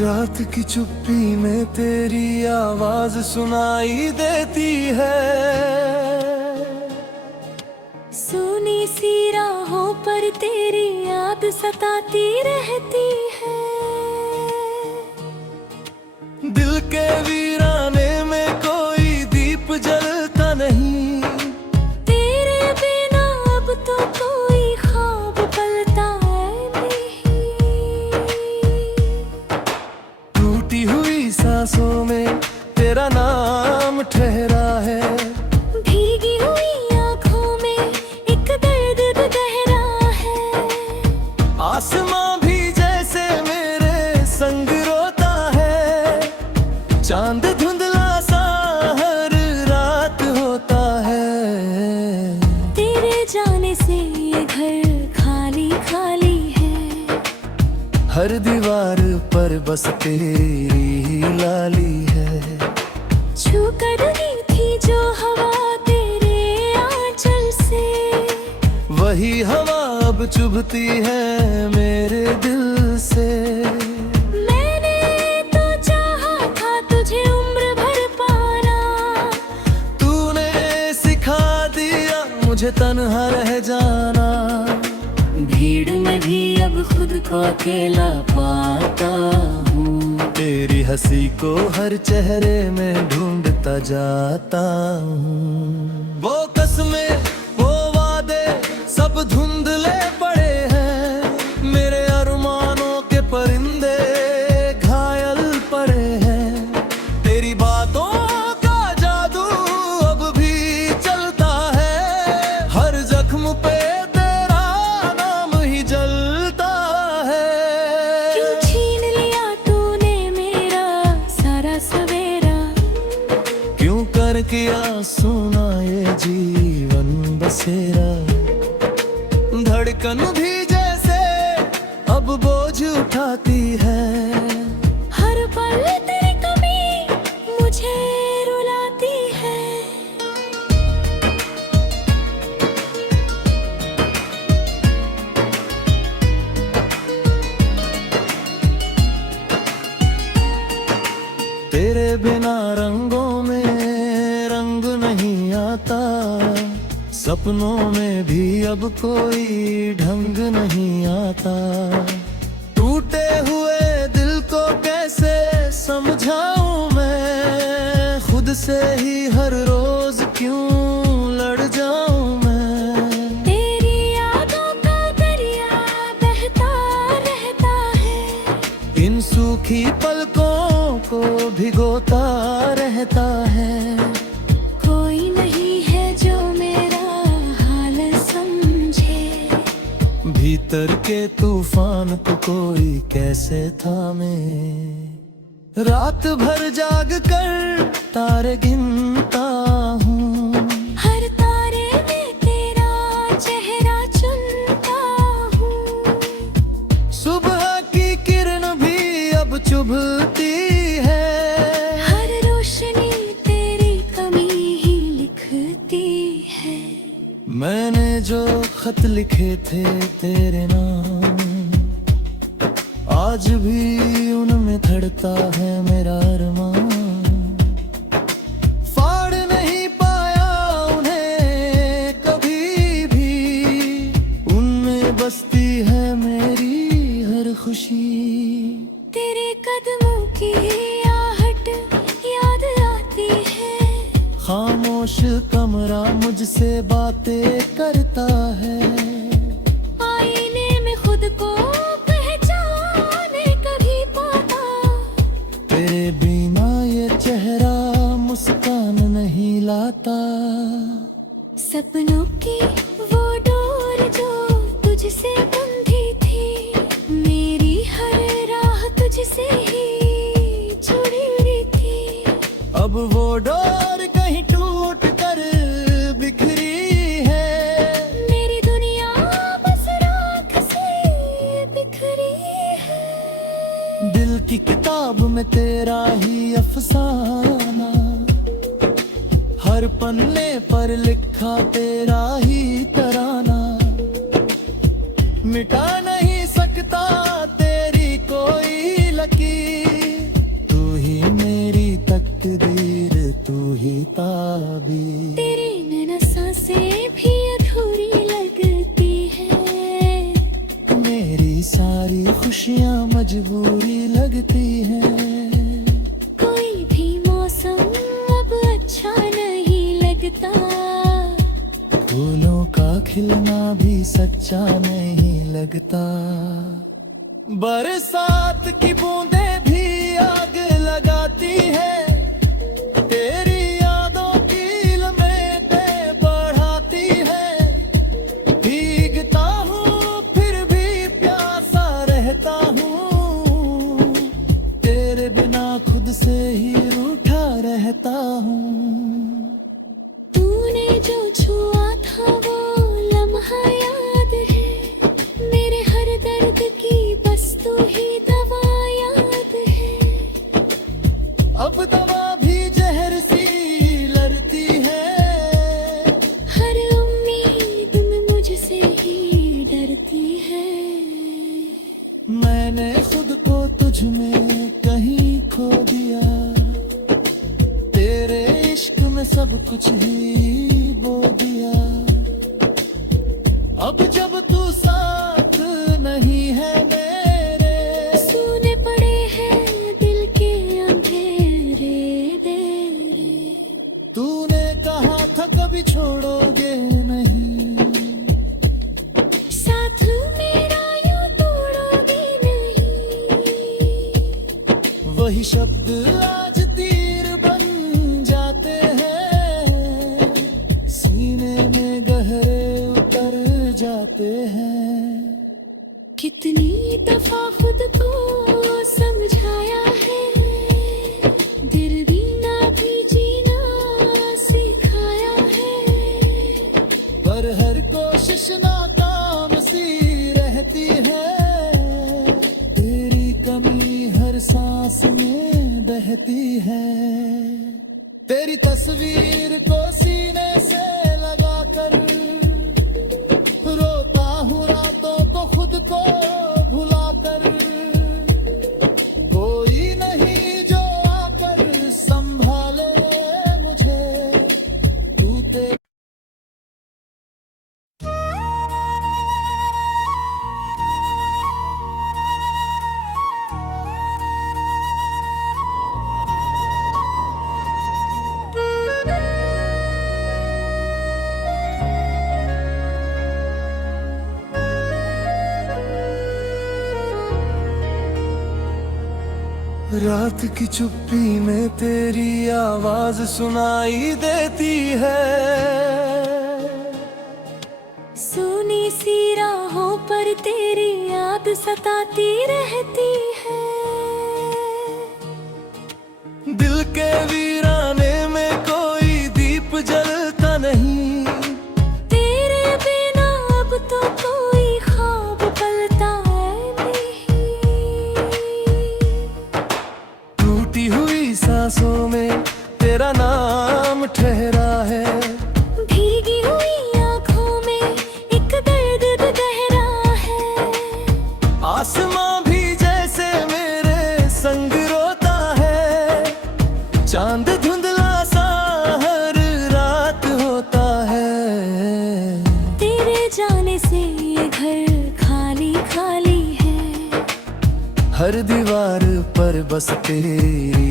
रात की चुप्पी में तेरी आवाज सुनाई देती है। सुनी सी राहों पर तेरी याद सताती रहती है। दिल के वीराने में कोई दीप जलता नहीं, तेरे बिना अब तो कोई ख्वाब पलता नहीं। टूटी हुई सांसों में तेरा नाम ठहरा है, भीगी हुई आँखों में एक दर्द गहरा है। आसमां भी जैसे मेरे संग रोता है, चांद धुंधला सा हर रात होता है। तेरे जाने से ये घर खाली खाली है, हर दीवार पर बस तेरी लाली है। छू कर ली थी जो हवा तेरे आंचल से, वही हवा अब चुभती है मेरे दिल से। मैंने तो चाहा था तुझे उम्र भर पाना, तूने सिखा दिया मुझे तन्हा रह जाना। भीड़ में भी अब खुद को अकेला पाता हूँ, तेरी हंसी को हर चेहरे में ढूंढता जाता हूँ। वो कसमें वो वादे सब धुंधले पड़े हैं, मेरे अरमानों के परिंदे घायल पड़े हैं। तेरी बातों का जादू अब भी चलता है, हर जख्म पे तेरा नाम ही जलता है। क्यों छीन लिया तूने मेरा सारा सवेरा, क्यों कर किया सुना ये जीवन बसेरा। धड़कन भी जैसे अब बोझ उठाती है, हर पल तेरी कमी मुझे रुलाती है। तेरे बिना रंगों में रंग नहीं आता, सपनों में भी अब कोई ढंग नहीं आता। टूटे हुए दिल को कैसे समझाऊं मैं, खुद से ही हर रोज क्यों लड़ जाऊं मैं। तेरी यादों का दरिया बहता रहता है, इन सूखी पलकों को भिगोता रहता है। कोई नहीं है जो मेरा हाल समझे, भीतर के तूफान को कोई कैसे थामे। रात भर जाग कर तारे गिनता हूँ, हर तारे में तेरा चेहरा चुनता हूँ। सुबह की किरण भी अब चुभती है, हर रोशनी तेरी कमी ही लिखती है। मैंने जो खत लिखे थे तेरे नाम, आज भी उनमें धड़ता है मेरा अरमान। फाड़ नहीं पाया उन्हें कभी भी, उनमें बसती है मेरी हर खुशी। तेरे कदमों की आहट याद आती है, खामोश कमरा मुझसे बातें करता है। आईने में खुद को पहचाने कभी पाता, तेरे बिना ये चेहरा मुस्कान नहीं लाता। सपनों की वो डोर जो तुझसे बंधी थी, मेरी हर राह तुझसे ही जुड़ी थी। अब वो डोर कहीं टूट कर बिखरी है, मेरी दुनिया बस राख से बिखरी है। दिल की किताब में तेरा ही अफसाना, हर पन्ने पर लिखा तेरा ही तराना। मिटा नहीं सकता तेरी कोई लकीर, फूलों का खिलना भी सच्चा नहीं लगता। बरसात की बूंदें भी आग लगाती है, तेरी यादों की लपेटें बढ़ाती है। भीगता हूँ फिर भी प्यासा रहता हूँ, तेरे बिना खुद से ही रूठा रहता हूँ। तूने जो छुआ था वो लम्हा याद है, मेरे हर दर्द की बस तू ही दवा याद है। अब दवा भी जहर सी लड़ती है, हर उम्मीद में मुझसे ही डरती है। मैंने खुद को तुझ में कहीं खो दिया, तेरे इश्क में सब कुछ ही बो दिया। अब जब तू साथ नहीं है मेरे, सूने पड़े हैं दिल के अंधेरे डेरे। तूने कहा था कभी छोड़ोगे नहीं, साथ मेरा यूं तोड़ोगे नहीं। वही शब्द आज तीर बन जाते हैं, सीने में गहरे उतर जाते हैं। कितनी दफा खुद को समझाया है, दिल बिना भी जीना सिखाया है। पर हर कोशिश नाकाम सी रहती है, तेरी कमी हर सांस में बहती है। तेरी तस्वीर को सीने से लगाकर रोता हूँ रातों को खुद को भुलाकर। कोई नहीं जो आकर संभाले मुझे, तू तेरे रात की चुप्पी में तेरी आवाज सुनाई देती है। सुनी सी राहों पर तेरी याद सताती रहती है। दिल के वीराने में कोई दीप जलता नहीं, तेरे बिना अब तो कोई ख्वाब पलता नहीं। टूटी हुई सांसों में तेरा नाम ठहरा है, भीगी हुई आंखों में एक दर्द गहरा है। आसमां भी जैसे मेरे संग रोता है, चांद धुंधला सा हर रात होता है। तेरे जाने से ये घर खाली खाली है, हर दीवार पर बस तेरी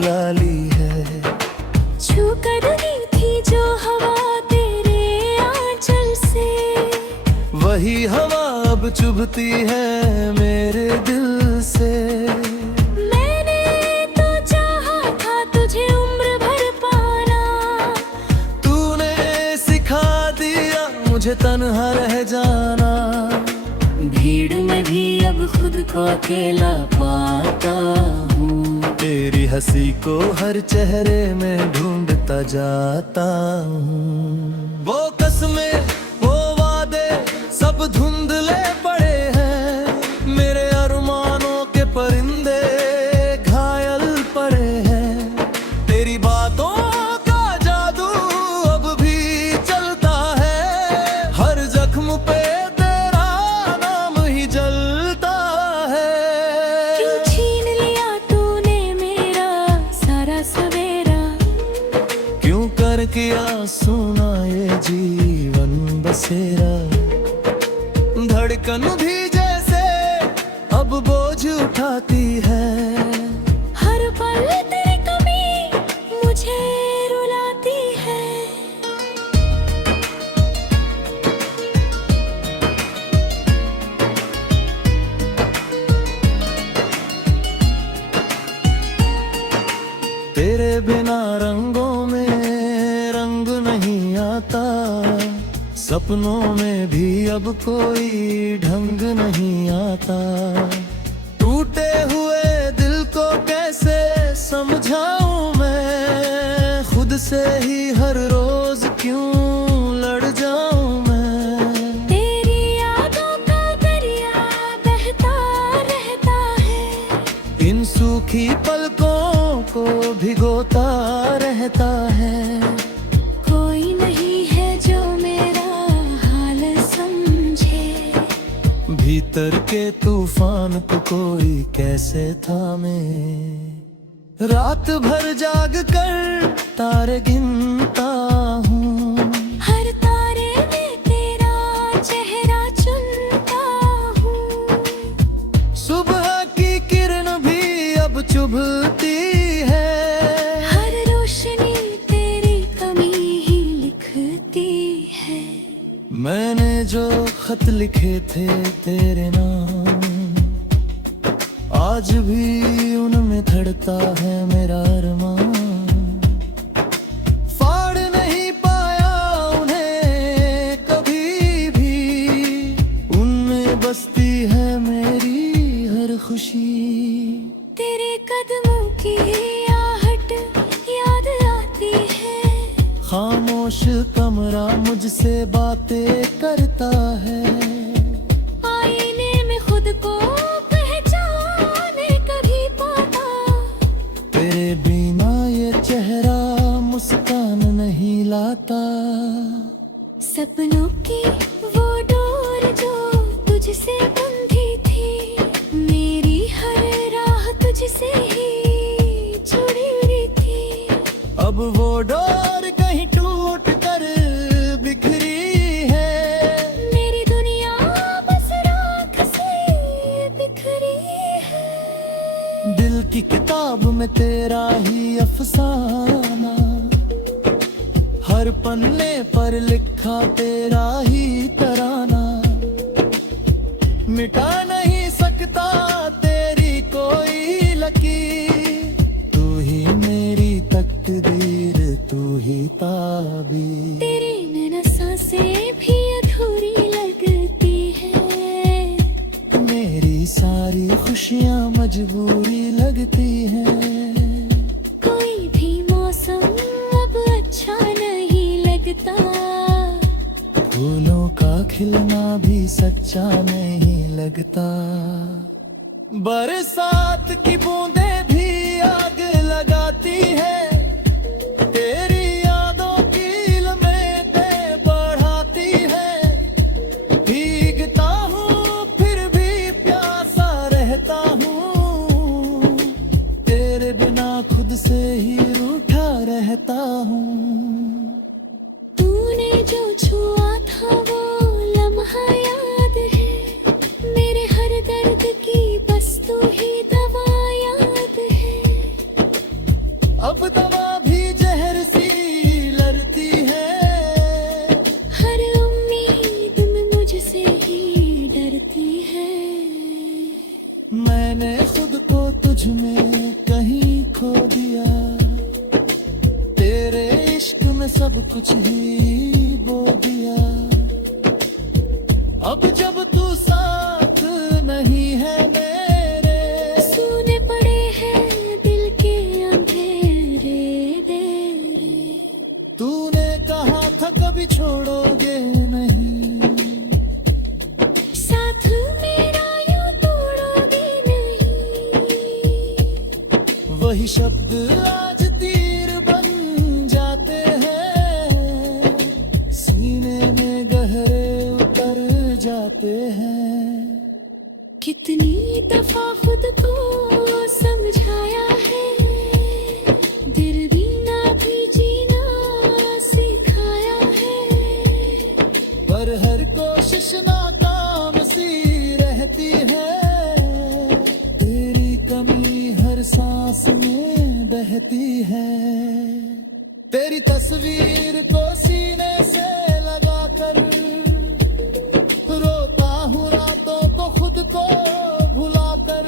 लाली है। छू कर ली थी जो हवा तेरे आंचल से, वही हवा अब चुभती है मेरे दिल से। मैंने तो चाहा था तुझे उम्र भर पाना, तूने सिखा दिया मुझे तन्हा रह जाना। भीड़ में भी अब खुद को अकेला पाता हूँ, तेरी हंसी को हर चेहरे में ढूंढता जाता हूँ। वो कसमें वो वादे सब धुंधले पड़े हैं, मेरे अरमानों के परिंदे घायल पड़े हैं। तेरी बातों का जादू अब भी चलता है, हर जख्म पे तेरा नाम ही जलता है। क्यों छीन लिया तूने मेरा सारा सवेरा, क्यों कर किया सुना ये जीवन बसेरा। धड़कन भी जैसे अब बोझ उठाती है, हर पल तेरी कमी मुझे रुलाती है। आता, सपनों में भी अब कोई ढंग नहीं आता। टूटे हुए दिल को कैसे समझाऊं मैं, खुद से ही हर रोज क्यों लड़ जाऊं मैं। तेरी यादों का दरिया बहता रहता है, इन सूखी पलकों को भिगोता रहता है। कोई नहीं है जो मेरा हाल समझे, भीतर के तूफान को कोई कैसे थामे। रात भर जाग कर तारे गिनता हूँ, हर तारे में तेरा चेहरा चुनता हूँ। सुबह की किरण भी अब चुभती है, हर रोशनी तेरी कमी ही लिखती है। मैंने जो खत लिखे थे तेरे नाम, आज भी उनमें धड़ता है मेरा अरमान। फाड़ नहीं पाया उन्हें कभी भी, उनमें बसती है मेरी हर खुशी। तेरे कदमों की आहट याद आती है, खामोश कमरा मुझसे बातें करता है। आईने में खुद को पहचाने कभी पाता, तेरे बिना ये चेहरा मुस्कान नहीं लाता। सपनों की वो डोर जो तुझसे बंधी थी, मेरी हर राह तुझसे ही जुड़ी हुई थी। अब वो डोर कहीं टूट कर बिखरी है, मेरी दुनिया बस राख से बिखरी है। दिल की किताब में तेरा ही अफसाना, हर पन्ने पर लिखा तेरा ही तराना। मिटा नहीं सकता तेरी कोई लकीर, तू ही मेरी तकदीर, तू ही ताबीर। तेरी नैना सांसें भी अधूरी लगती है, मेरी सारी खुशियाँ मजबूरी लगती हैं। कोई भी मौसम अब अच्छा नहीं लगता, फूलों का खिलना भी सच्चा नहीं लगता। बरसात की बूंदें भी आग लगाती है, तेरी यादों की लम्हें बढ़ाती है। भीगता हूँ फिर भी प्यासा रहता हूँ, तेरे बिना खुद से ही रूठा रहता हूँ। तूने जो छुआ था वो लम्हा याद है, मेरे हर दर्द की बस तू ही दवा याद है। अब दवा भी जहर सी लड़ती है, हर उम्मीद में मुझसे ही डरती है। मैंने खुद को तुझ में कहीं खो दिया, तेरे इश्क में सब कुछ ही बो दिया। अब जब तू साथ नहीं है मेरे, सूने पड़े हैं दिल के अंधेरे डेरे। तूने कहा था कभी छोड़ोगे नहीं, साथ मेरा यूं तोड़ोगे नहीं। वही शब्द आज तीर बन जाते हैं, सीने में गहरे उतर जाते हैं। कितनी दफा खुद को समझाया है, दिल बिना भी जीना सिखाया है। पर हर कोशिश नाकाम सी रहती है, तेरी कमी हर सांस में बहती है। तेरी तस्वीर को सीने से लगा कर रोता हूँ रातों को खुद को भुला कर।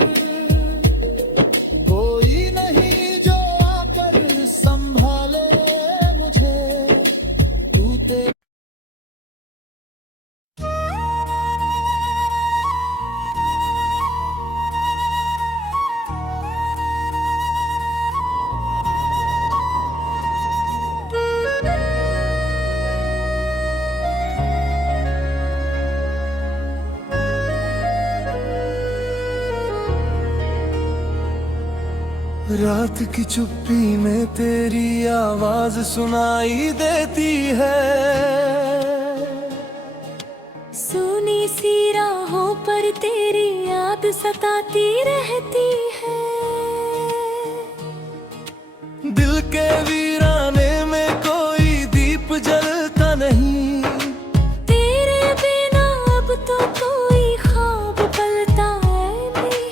कोई नहीं जो आकर संभाले मुझे, तू तेरे रात की चुप्पी में तेरी आवाज सुनाई देती है। सुनी सी राहों पर तेरी याद सताती रहती है। दिल के वीराने में कोई दीप जलता नहीं, तेरे बिना अब तो कोई ख्वाब पलता नहीं।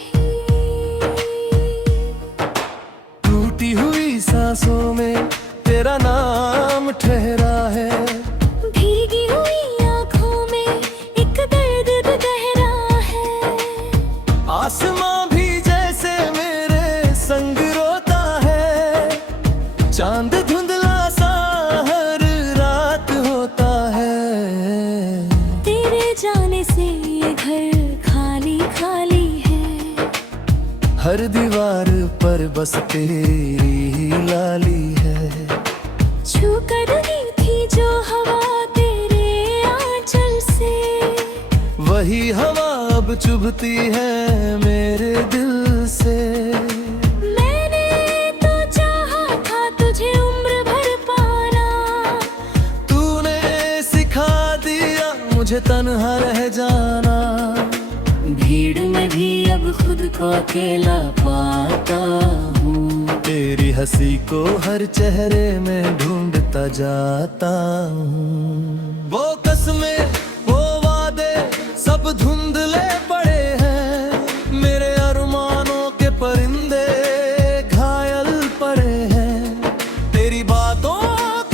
टूटी हुई सांसों में तेरा नाम ठहरा है। भीगी हुई आंखों में एक दर्द गहरा है। आसमां भी जैसे मेरे संग रोता है। चांद धुंधला सा हर रात होता है। तेरे जाने से ये घर खाली खाली है। हर दीवार पर बस तेरी ही लाली है। छू कर दी थी जो हवा तेरे आंचल से, वही हवा अब चुभती है मेरे दिल से। मैंने तो चाहा था तुझे उम्र भर पाना, तूने सिखा दिया मुझे तन्हा रह जाना। भीड़ में भी अब खुद को अकेला पाता हूँ। तेरी हंसी को हर चेहरे में ढूंढता जाता हूँ। वो कसमें वो वादे सब धुंधले पड़े हैं। मेरे अरमानों के परिंदे घायल पड़े हैं। तेरी बातों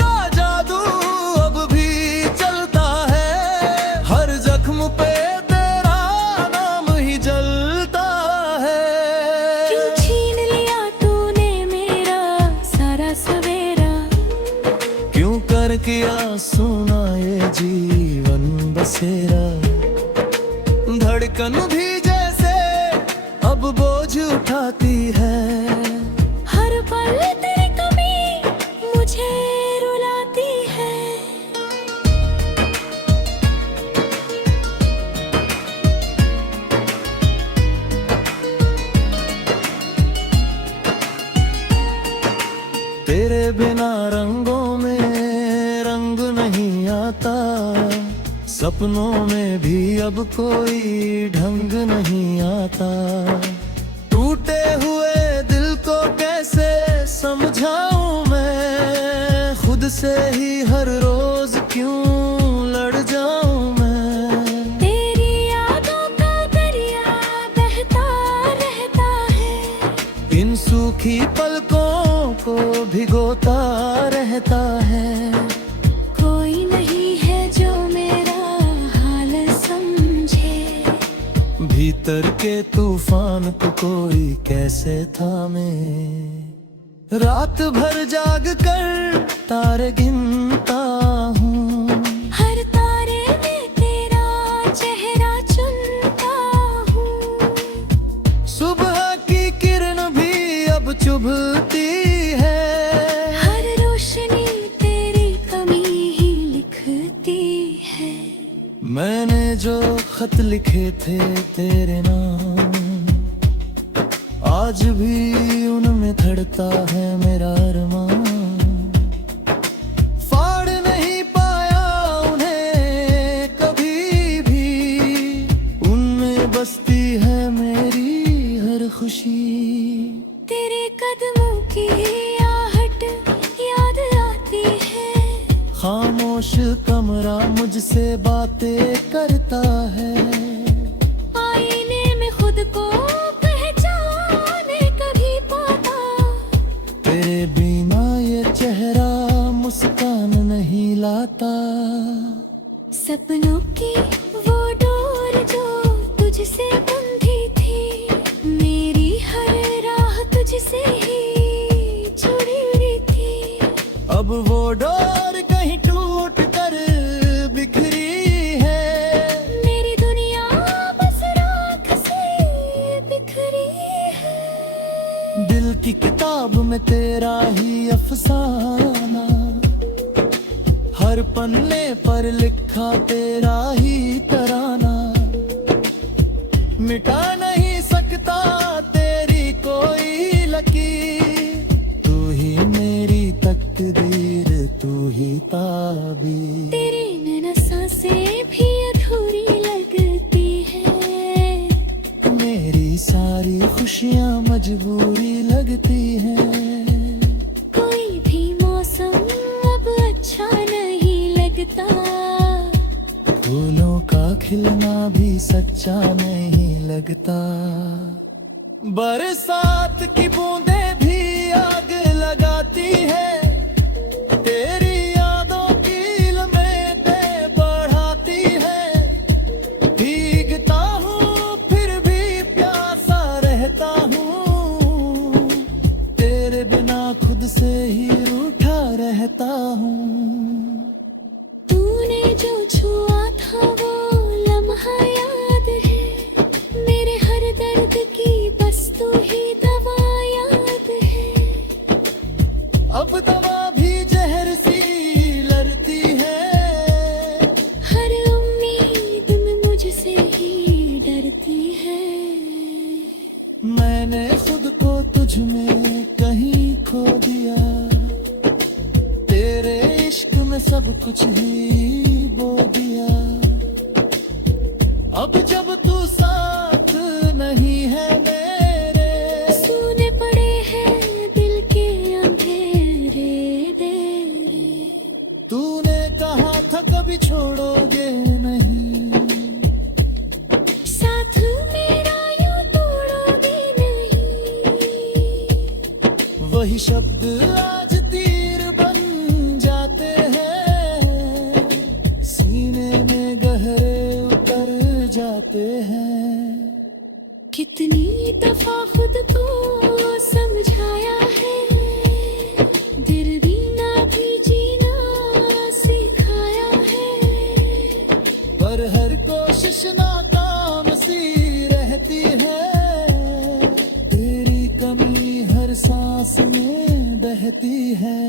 का जादू अब भी चलता है। हर जख्म पे तेरा नाम ही जलता है। क्यों छीन लिया तूने मेरा सारा सवेरा, क्यों कर किया सुना ये जीवन बसेरा। धड़कन भी जैसे अब बोझ उठाती है। हर पल तेरी कमी मुझे रुलाती है। तेरे बिना रंगों में रंग नहीं आता। सपनों में भी अब कोई ढंग नहीं आता। टूटे हुए दिल को कैसे समझाऊं मैं। खुद से ही हर रोज क्यों लड़ जाऊं मैं। तेरी यादों का दरिया बहता रहता है। इन सूखी पलकों को भिगोता रहता है। कोई नहीं है जो मेरा हाल समझे। भीतर के तूफान को कोई कैसे थामे। रात भर जाग कर तारे गिनता हूँ। हर तारे में तेरा चेहरा चुनता हूँ। सुबह की किरण भी अब चुभती है। हर रोशनी तेरी कमी ही लिखती है। मैंने जो खत लिखे थे तेरे नाम, आज भी उनमें धड़ता है मेरा अरमान। फाड़ नहीं पाया उन्हें कभी भी, उनमें बसती है मेरी हर खुशी। तेरे कदमों की आहट याद आती है। खामोश कमरा मुझसे बातें करता है। आईने में खुद को पहचाने कभी पाता। तेरे बिना ये चेहरा मुस्कान नहीं लाता। सपनों की वो डोर जो तुझसे बंधी थी, मेरी हर राह तुझसे ही जुड़ी थी। अब वो डोर कहीं टूट कर बिखरी है। मेरी दुनिया बस राख से बिखरी है। दिल की किताब में तेरा ही अफसाना। हर पन्ने पर लिखा तेरा ही तराना। मिटा नहीं सकता तेरी कोई लकीर। मजबूरी लगती है। कोई भी मौसम अब अच्छा नहीं लगता, फूलों का खिलना भी सच्चा नहीं लगता। बरसात की बूंदें भी आग लगाती है, तेरी यादों की लमेटें बढ़ाती है। भीगता हूँ फिर भी प्यासा रहता हूँ, तेरे बिना खुद से ही रूठा रहता हूँ। तूने जो छुआ था वो लम्हा याद है, मेरे हर दर्द की बस तू ही दवा याद है। अब दवा भी जहर सी लड़ती है, हर उम्मीद में मुझसे ही डरती है। मैंने खुद को तुझ में कहीं खो दिया, तेरे इश्क में सब कुछ ही बो दिया। अब जब तू साथ नहीं है मेरे, सूने पड़े हैं दिल के अंधेरे डेरे। तूने कहा था कभी छोड़ोगे नहीं, साथ मेरा यूं तोड़ोगे नहीं। वही शब्द आज तीर बन जाते हैं, सीने में गहरे उतर जाते हैं। कितनी दफा खुद को समझाया है, दिल बिना भी जीना सिखाया है। पर हर कोशिश नाकाम सी रहती है, तेरी कमी हर सांस में बहती है।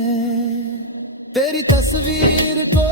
तेरी तस्वीर को